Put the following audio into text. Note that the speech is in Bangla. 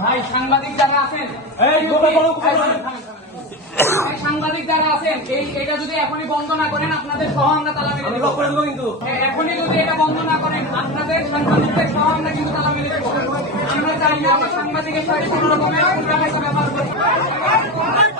ভাই সাংবাদিক যারা আছেন, সাংবাদিক যারা আছেন এটা যদি এখনই বন্ধ না করেন আপনাদের সহ আমরা তালা মেরে দেবো। কিন্তু এখনই যদি এটা বন্ধ না করেন আপনাদের সাংবাদিকদের সহ আমরা কিন্তু তালা মেরে দেবো। আমরা চাই না আমরা সাংবাদিকের সাথে কোনো রকমের ব্যবহার করি। ভাই